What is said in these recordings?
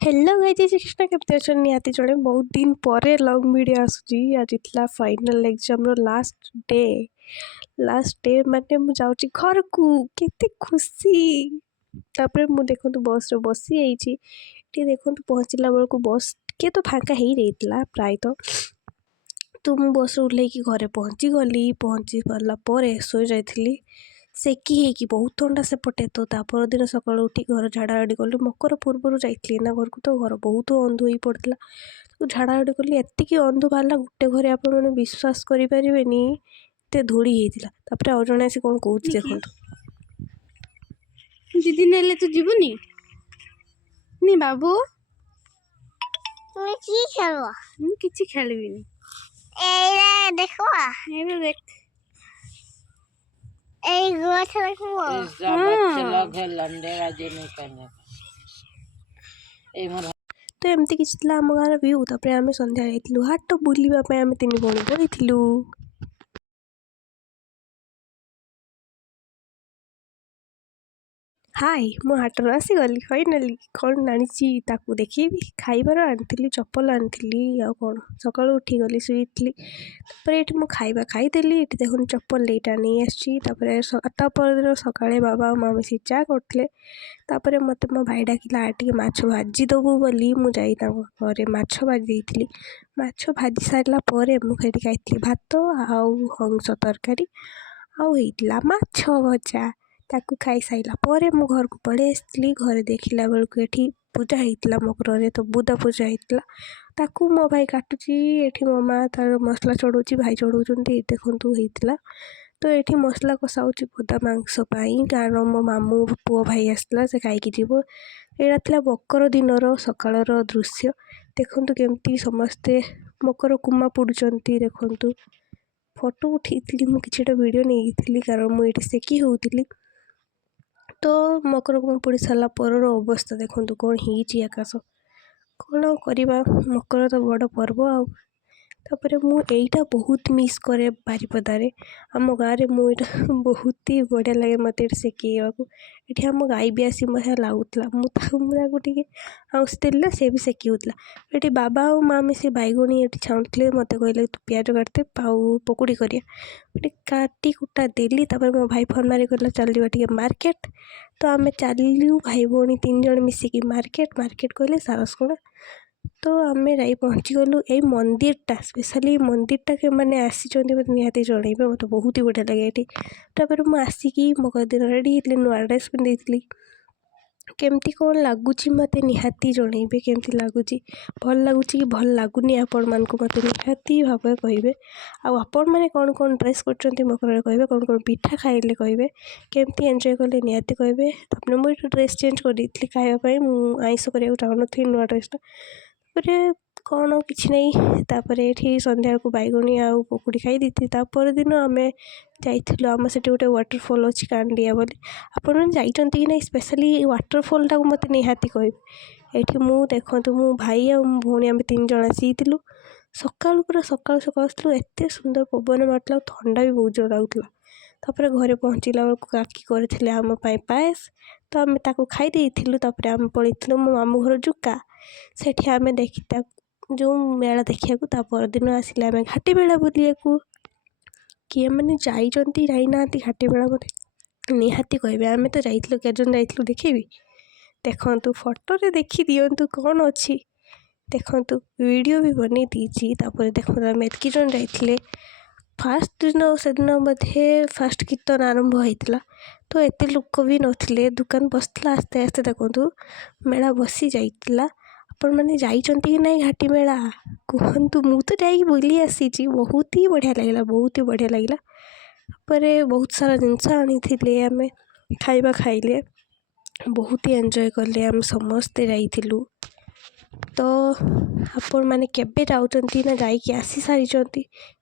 Hello guys, जय श्री कृष्ण। केमती अच्छा निहाती जड़े बहुत दिन पर लंग वीडियो आसूची। आज इतला फाइनल एग्जाम रो लास्ट डे माने मु जाउची घर को केते खुशी। तापर मु देखंतु बस रे बसी आइची टी देखंतु पहुंचला बेल को बस के तो फांका ही रहीतला प्राय तो मु बस रे उल्लै की घरे पहुंची पारला परे सोई जाइथिली सेकी ହେଇକି बहुत थंडा सेपटे। तो तापर दिन सकाल उठी घर झाड़ा हाड़ी कली मकर पूर्व जाइली ना घर को, तो घर बहुत अंध हो पड़ता। तो झाड़ा हाड़ी कली एतिकी अंध बाहर गोटे घरे आप विश्वास करें ते धूड़ी होता। तापर आउ जड़े आसी कौन कौच देखो दीदी नेले तू जीवनी नी बाबू किसी खेलबिनी देखो देख तो एमती किसी आम गाँव व्यू। तापर आम सन्ध्या जाइलु हाट बुलवाई आम तीन भौणी पड़ू। हाय मु हाटर आसीगली फाइनाली कौन आनी ताकू देखी खाइबार आनी चप्पल आनी आ कौन सका उठी गली शुईली। ये खाइबा खाईदेली ये देखो चप्पल लेटा नहीं आसपर सका बाबा मामी सी चा करते मत मो भाई डाकिला टे माछ भाजी दबू बोली मुझे घरे माछ भाजी देती। माछ भाजी सारापर मुझे खाई भात आउ हंस तरकारी आईला माछ भजा ताकू खाई सारा पर मु घर को पड़े आसती। घरे देखला बेलू ये पूजा होता मकर तो बुदा पूजा होता ताकू मो भाई काटुची। ये मो माँ तार मसला चढ़ाऊँगी भाई चढ़ाऊँ देखूँ होता। तो ये मसला कषाऊँगी बुदा मांस कारण मो मामू पुओ भाई आसला से खाई जीव। यहाँ मकर दिन सकाल दृश्य देखूँ केमती समस्ते मकर कुमा पुड़ुंट देखूँ फोटो उठी मुझे वीडियो नहीं कारण मुझे सेकी होती। तो मकर कुमा पुड़ी सारा पर अवस्था देखूँ कौन हो आकाश कौन करवा मकर तो बड़ पर्व आपर मुझा बहुत मिस करे बारिपदारे आम गाँव में मुझे बहुत ही बढ़िया लगे मत सेकईवा ये आम गाई भी आसी मैं लगुला मुझे आँसुला सी भी सेकी होता। ये बाबा और मामी से बैगुणी ये छाणुले मत कहले तू प्याज काटते पाऊ पकुड़ी करिया काटी कुटा देली। मो भाई फोन मारी कहला चल जा मार्केट। तो आम चलू भाई भौणी तीन जन मिसिकी मार्केट कहले सारस कणा। तो आम जाई पहुँची गलु ये मंदिरटा स्पेशली मंदिरटा के मैंने आसी मत निहाती जनइबे मत बहुत ही बढ़िया लगे ये। तापर मुझे आसिकी मकर दिन रेडी नुआ ड्रेस पिंधि केमती कौन लगुच मत निहाती जनइबे केमती लगुच भल लगुच कि भल लगुनि आपण मानक मत निहाती भाव कहे। आपण मैंने कौन कौन ड्रेस कर मकर कहे कौन कौन पिठा खाइले कहे केमती एंजॉय कले निहाती कहे। तापर मुझे ड्रेस चेंज कर खावाई आईस कराया चाहूनी नुआ ड्रेसटा कौन कि नहीं। तापर ये सन्ध्या को बैगुणी आउ पकुड़ी खाई दी। तापर दिन आम जाइलु आम से गोटे वाटरफल अच्छी कांडिया बोली आपन जाइंट कि नहीं स्पेशली वाटरफल टाक मत निहाती कहे। ये मु देखु मो भाई आ भौणी आम तीन जन आसीलु सका पूरा सका आसलु एत सुंदर पवन मारला थंडा भी बहुत जोर लगुला। तापर घरे पहुँचला बेलू काकी करथिले आम पायस तो आम ताकू खाई देइथिलु। तापर आम पळेइथिलु मो मामू घर जुका सेठी आम देखी जो मेला देखा परदिन आसिले आम घाटी मेला बुलिया किए मैंने जाना घाटी मेला मत निहाती कहे आम तो जाइलु केजन जाइलु देखेबी देखु फोटो रे देखी दिंतु कौन अच्छी देखु वीडियो भी बन दीची। देखो आम एतक जन जाइले फास्ट दिन से दिन बोधे फास्ट कीर्तन आरंभ होता। तो एत लोक भी नथिले दुकान बसला आस्ते आस्ते देखु मेला बसी जाइला। आपण मैंने जाइंट कि नहीं घाटी मेला कहतु मु तो जा बुली आसी बहुत ही बढ़िया लगे बहुत ही बढ़िया लगे। पर बहुत सारा जिनस आनी आम खाइबा खाइले बहुत ही एंजॉय कले आम समस्ते जाइलु। तो आपण मैंने केबे जाउचंती ना जाइकी आसी सारी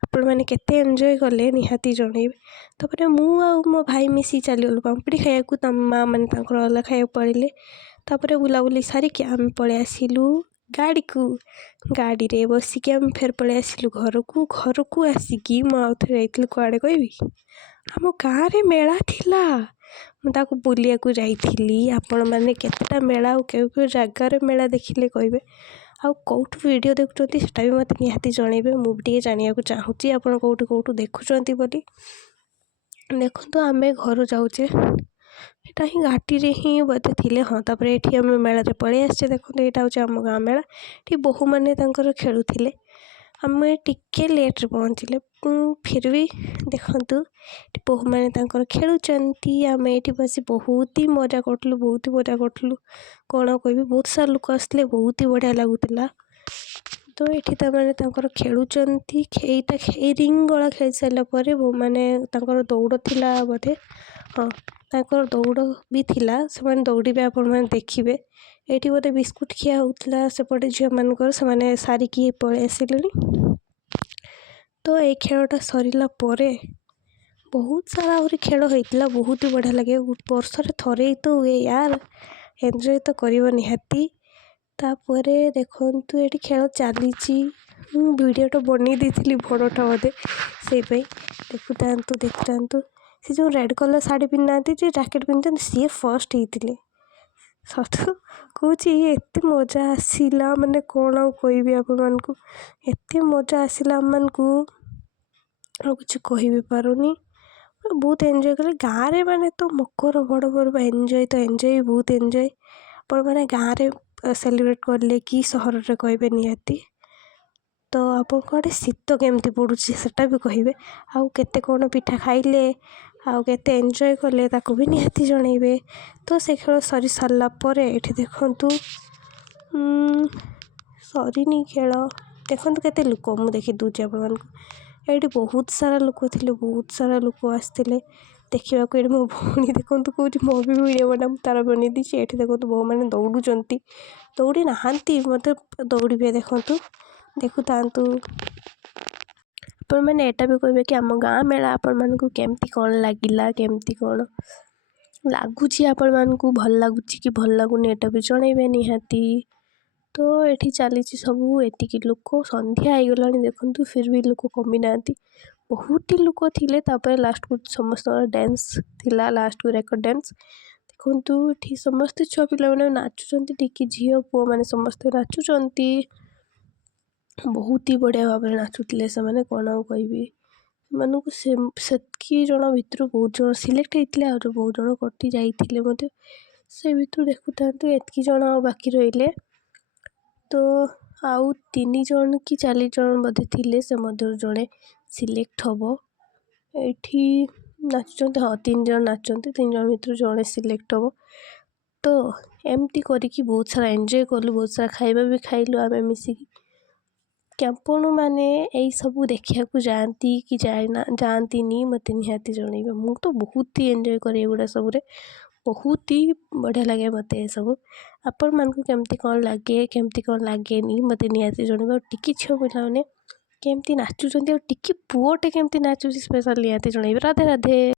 आपण मैंने केते एंजॉय कले निहाती जनइबे। तापर मु आ मो भाई मिसी चलीगलु पाम्पड़ी खाया माँ मैंने अलग खाया पड़े। तापर बुलाबुली सारिकी आम पलि आसिलु गाड़ी को गाड़ी रे बसिकी आम फेर पलि आसिलु घर को आसिकी मु आउ थे जाइलु कुआड़े कहबी आम गाँव रे मेला थिला ମୁଁ ତାକୁ ବୁଲିବାକୁ ଯାଇଥିଲି। ଆପଣମାନେ କେତେଟା ମେଳା ଆଉ କେଉଁ କେଉଁ ଜାଗାରେ ମେଳା ଦେଖିଲେ କହିବେ, ଆଉ କେଉଁଠୁ ଭିଡ଼ିଓ ଦେଖୁଛନ୍ତି ସେଟା ବି ମୋତେ ନିହାତି ଜଣାଇବେ। ମୁଁ ବି ଟିକେ ଜାଣିବାକୁ ଚାହୁଁଛି ଆପଣ କେଉଁଠୁ ଦେଖୁଛନ୍ତି ବୋଲି। ଦେଖନ୍ତୁ ଆମେ ଘରୁ ଯାଉଛେ, ଏଇଟା ହିଁ ଘାଟିରେ ହିଁ ବୋଧେ ଥିଲେ। ହଁ, ତାପରେ ଏଠି ଆମେ ମେଳାରେ ପଳେଇ ଆସିଛେ। ଦେଖନ୍ତୁ ଏଇଟା ହେଉଛି ଆମ ଗାଁ ମେଳା। ଏଠି ବୋହୂମାନେ ତାଙ୍କର ଖେଳୁଥିଲେ। ଆମେ ଟିକେ ଲେଟ୍ରେ ପହଞ୍ଚିଲେ, ଫିର୍ ବି ଦେଖନ୍ତୁ ଏଠି ବୋହୂମାନେ ତାଙ୍କର ଖେଳୁଛନ୍ତି। ଆମେ ଏଇଠି ବସି ବହୁତ ହି ମଜା କରୁଥିଲୁ। କ'ଣ କହିବି, ବହୁତ ସାରା ଲୋକ ଆସିଥିଲେ, ବହୁତ ହି ବଢ଼ିଆ ଲାଗୁଥିଲା। ତ ଏଠି ସେମାନେ ତାଙ୍କର ଖେଳୁଛନ୍ତି। ଏଇ ରିଙ୍ଗ ଗଳା ଖେଳି ସାରିଲା ପରେ ବୋହୂମାନେ ତାଙ୍କର ଦୌଡ଼ ଥିଲା ବୋଧେ, ହଁ ତାଙ୍କର ଦୌଡ଼ ବି ଥିଲା। ସେମାନେ ଦୌଡ଼ିବେ, ଆପଣମାନେ ଦେଖିବେ। ଏଇଠି ବୋଧେ ବିସ୍କୁଟ୍ ଖିଆ ହେଉଥିଲା ସେପଟେ ଝିଅମାନଙ୍କର, ସେମାନେ ସାରିକି ପଳେଇ ଆସିଲେଣି। ତ ଏଇ ଖେଳଟା ସରିଲା ପରେ ବହୁତ ସାରା ଆହୁରି ଖେଳ ହେଇଥିଲା, ବହୁତ ହି ବଢ଼ିଆ ଲାଗେ। ବର୍ଷରେ ଥରେ ହିଁ ତ ହୁଏ ୟାର, ଏନ୍ଜୟ ତ କରିବ ନିହାତି। ତାପରେ ଦେଖନ୍ତୁ ଏଠି ଖେଳ ଚାଲିଛି। ମୁଁ ଭିଡ଼ିଓଟା ବନେଇ ଦେଇଥିଲି ବଡ଼ଟା ବୋଧେ, ସେଇପାଇଁ। ଦେଖୁଥାନ୍ତୁ ସେ ଯେଉଁ ରେଡ଼୍ କଲର୍ ଶାଢ଼ୀ ପିନ୍ଧିନାହାନ୍ତି, ଯେ ଜ୍ୟାକେଟ୍ ପିନ୍ଧିଛନ୍ତି, ସିଏ ଫର୍ଷ୍ଟ ହେଇଥିଲେ। ସତ କହୁଛି, ଏତେ ମଜା ଆସିଲା, ମାନେ କ'ଣ ଆଉ କହିବି ଆପଣମାନଙ୍କୁ। ଏତେ ମଜା ଆସିଲା ଆମମାନଙ୍କୁ, ଆଉ କିଛି କହିବି ପାରୁନି। ବହୁତ ଏନ୍ଜୟ କଲେ ଗାଁରେ, ମାନେ ତ ମକର ବଡ଼ ଏନ୍ଜୟ ବହୁତ ଏନ୍ଜୟ। ଆପଣମାନେ ଗାଁରେ ସେଲିବ୍ରେଟ୍ କଲେ କି ସହରରେ କହିବେ ନିହାତି। ତ ଆପଣଙ୍କ ଆଡ଼େ ଶୀତ କେମିତି ପଡ଼ୁଛି ସେଟା ବି କହିବେ। ଆଉ କେତେ କ'ଣ ପିଠା ଖାଇଲେ, ଆଉ କେତେ ଏନ୍ଜୟ କଲେ ତାକୁ ବି ନିହାତି ଜଣାଇବେ। ତ ସେ ଖେଳ ସରି ସାରିଲା ପରେ ଏଠି ଦେଖନ୍ତୁ ସରିନି ଖେଳ। ଦେଖନ୍ତୁ କେତେ ଲୋକ, ମୁଁ ଦେଖି ଦେଉଛି ଆପଣମାନଙ୍କୁ। ଏଇଠି ବହୁତ ସାରା ଲୋକ ଥିଲେ, ବହୁତ ସାରା ଲୋକ ଆସିଥିଲେ ଦେଖିବାକୁ। ଏଠି ମୋ ଭଉଣୀ ଦେଖନ୍ତୁ କହୁଛି ମୋ ବି ଭିଡ଼ିଓ ବନା, ମୁଁ ତାର ବନେଇ ଦେଇଛି। ଏଠି ଦେଖନ୍ତୁ ବୋହୂମାନେ ଦୌଡ଼ୁଛନ୍ତି, ଦୌଡ଼ି ନାହାନ୍ତି ମୋତେ ଦୌଡ଼ିବେ। ଦେଖୁଥାନ୍ତୁ। ଆପଣମାନେ ଏଇଟା ବି କହିବେ କି ଆମ ଗାଁ ମେଳା ଆପଣମାନଙ୍କୁ କେମିତି କ'ଣ ଲାଗିଲା, କେମିତି କ'ଣ ଲାଗୁଛି, ଆପଣମାନଙ୍କୁ ଭଲ ଲାଗୁଛି କି ଭଲ ଲାଗୁନି, ଏଇଟା ବି ଜଣାଇବେ ନିହାତି। ତ ଏଠି ଚାଲିଛି ସବୁ, ଏତିକି ଲୋକ, ସନ୍ଧ୍ୟା ହେଇଗଲାଣି ଦେଖନ୍ତୁ, ଫିର୍ ବି ଲୋକ କମିନାହାନ୍ତି, ବହୁତ ହି ଲୋକ ଥିଲେ। ତାପରେ ଲାଷ୍ଟକୁ ସମସ୍ତଙ୍କର ଡ୍ୟାନ୍ସ ଥିଲା, ଲାଷ୍ଟକୁ ରେକର୍ଡ଼ ଡ୍ୟାନ୍ସ। ଦେଖନ୍ତୁ ଏଠି ସମସ୍ତେ ଛୁଆ ପିଲାମାନେ ନାଚୁଛନ୍ତି, ଟିକେ ଝିଅ ପୁଅମାନେ ସମସ୍ତେ ନାଚୁଛନ୍ତି। ବହୁତ ହି ବଢ଼ିଆ ଭାବରେ ନାଚୁଥିଲେ ସେମାନେ, କ'ଣ ଆଉ କହିବି। ସେମାନଙ୍କୁ ସେତିକି ଜଣ ଭିତରୁ ବହୁତ ଜଣ ସିଲେକ୍ଟ ହେଇଥିଲେ, ଆଉ ବହୁତ ଜଣ କଟି ଯାଇଥିଲେ ମଧ୍ୟ। ସେ ଭିତରୁ ଦେଖୁଥାନ୍ତୁ ଏତିକି ଜଣ ଆଉ ବାକି ରହିଲେ। ତ ଆଉ 3 ଜଣ କି 4 ଜଣ ବୋଧେ ଥିଲେ, ସେ ମଧ୍ୟରୁ ଜଣେ ସିଲେକ୍ଟ ହେବ। ଏଇଠି ନାଚୁଛନ୍ତି, ହଁ 3 ଜଣ ନାଚନ୍ତି, 3 ଜଣ ଭିତରୁ ଜଣେ ସିଲେକ୍ଟ ହେବ। ତ ଏମିତି କରିକି ବହୁତ ସାରା ଏନ୍ଜୟ କଲୁ, ବହୁତ ସାରା ଖାଇବା ବି ଖାଇଲୁ ଆମେ ମିଶିକି। କି ଆପଣମାନେ ଏଇସବୁ ଦେଖିବାକୁ ଯାଆନ୍ତି କି ଯାଆନ୍ତିନି, ମୋତେ ନିହାତି ଜଣାଇବେ। ମୁଁ ତ ବହୁତ ହି ଏନ୍ଜୟ କରେ ଏଗୁଡ଼ା ସବୁରେ, ବହୁତ ହି ବଢ଼ିଆ ଲାଗେ ମୋତେ ଏସବୁ। ଆପଣମାନଙ୍କୁ କେମିତି କ'ଣ ଲାଗେ, କେମିତି କ'ଣ ଲାଗେନି, ମୋତେ ନିହାତି ଜଣାଇବେ। ଆଉ ଟିକେ ଝିଅ ପିଲାମାନେ କେମିତି ନାଚୁଛନ୍ତି, ଆଉ ଟିକେ ପୁଅଟେ କେମିତି ନାଚୁଛି, ସ୍ପେଶାଲ୍ ନିହାତି ଜଣାଇବେ। ରାଧେ ରାଧେ।